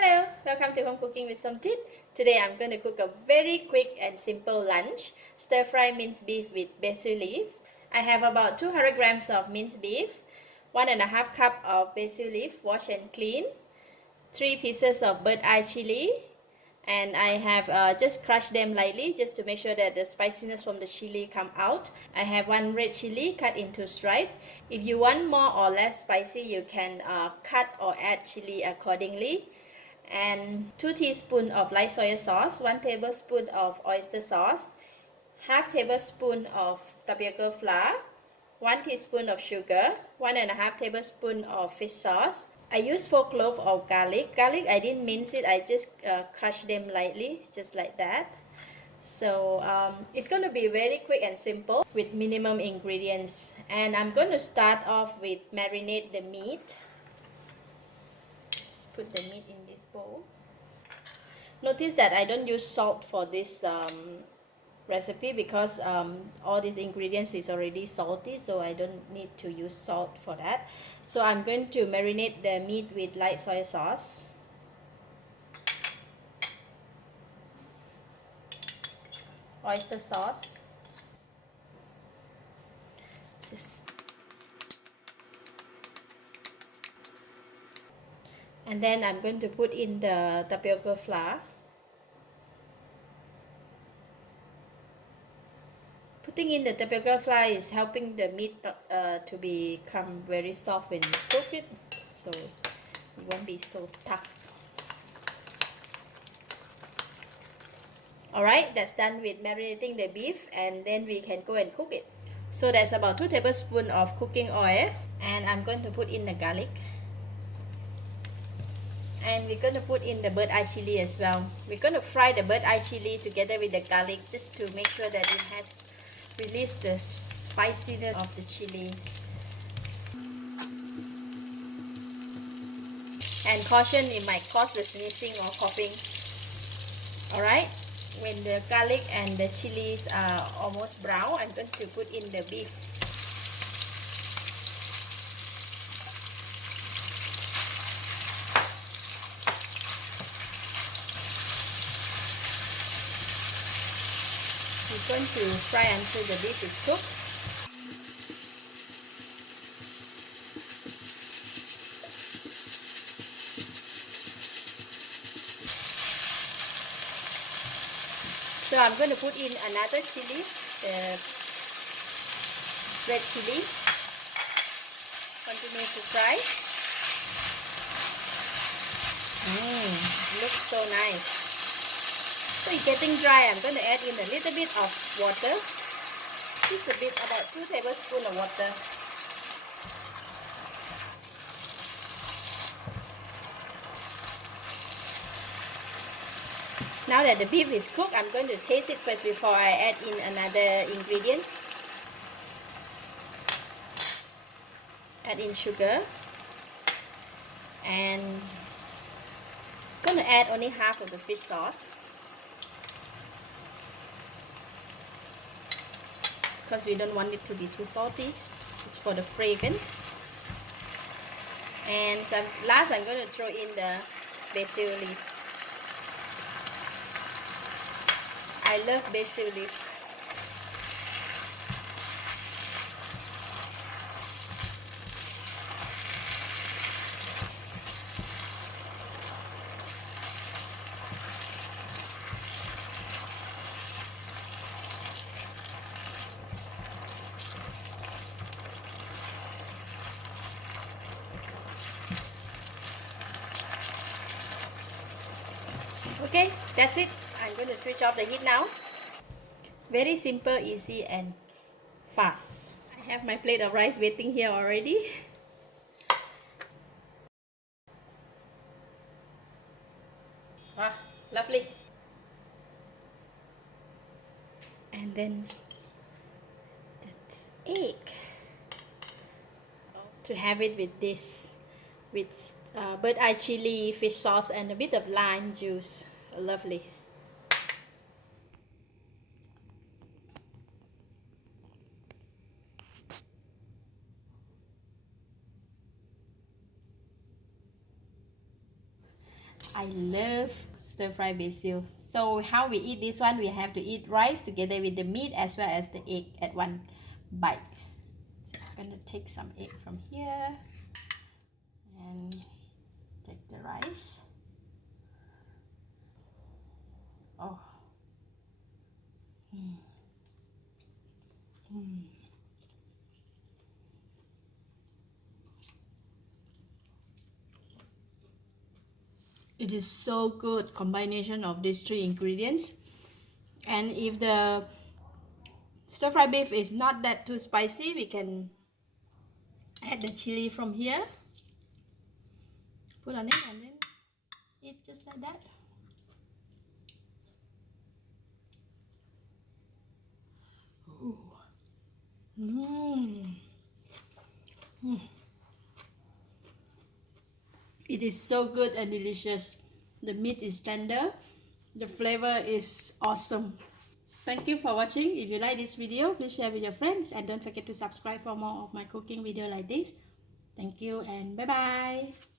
Hello, welcome to Home Cooking with Somjit. Today I'm going to cook a very quick and simple lunch, stir-fry minced beef with basil leaf. I have about 200 grams of minced beef, 1.5 cup of basil leaf washed and clean, 3 pieces of bird eye chili, and I have just crushed them lightly just to make sure that the spiciness from the chili come out. I have 1 red chili cut into stripe. If you want more or less spicy, you can cut or add chili accordingly. And 2 teaspoons of light soy sauce, 1 tablespoon of oyster sauce, half tablespoon of tapioca flour, 1 teaspoon of sugar, 1.5 tablespoon of fish sauce. I use 4 cloves of garlic. Garlic, I didn't mince it, I just crushed them lightly, just like that. So it's going to be very quick and simple with minimum ingredients. And I'm going to start off with marinate the meat. Just put the meat in this bowl. Notice that I don't use salt for this recipe because all these ingredients is already salty, so I don't need to use salt for that. So I'm going to marinate the meat with light soy sauce, oyster sauce, and then I'm going to put in the tapioca flour. Putting in the tapioca flour is helping the meat to become very soft when you cook it, so it won't be so tough. Alright, that's done with marinating the beef, and then we can go and cook it. So that's about 2 tablespoons of cooking oil, and I'm going to put in the garlic. And we're going to put in the bird eye chili as well. We're going to fry the bird eye chili together with the garlic just to make sure that it has released the spiciness of the chili. And caution, it might cause the sneezing or coughing. Alright, when the garlic and the chilies are almost brown, I'm going to put in the beef. We're going to fry until the beef is cooked. So I'm going to put in another chili, the red chili. Continue to fry. Looks so nice. So it's getting dry. I'm going to add in a little bit of water. Just a bit, about 2 tablespoons of water. Now that the beef is cooked, I'm going to taste it first before I add in another ingredients. Add in sugar. And I'm going to add only half of the fish sauce, because we don't want it to be too salty. It's for the fragrance. And last, I'm going to throw in the basil leaf. I love basil leaf. Okay, that's it. I'm going to switch off the heat now. Very simple, easy and fast. I have my plate of rice waiting here already. Wow, lovely. And then that egg. To have it with this, with bird eye chili, fish sauce and a bit of lime juice. Lovely. I love stir-fry basil. So how we eat this one, we have to eat rice together with the meat as well as the egg at one bite. So I'm gonna take some egg from here and take the rice. Oh. It is so good combination of these three ingredients. And if the stir fry beef is not that too spicy, we can add the chili from here, put on it, and then eat just like that. Ooh. It is so good and delicious. The meat is tender. The flavor is awesome. Thank you for watching. If you like this video, please share with your friends and don't forget to subscribe for more of my cooking video like this. Thank you and bye bye.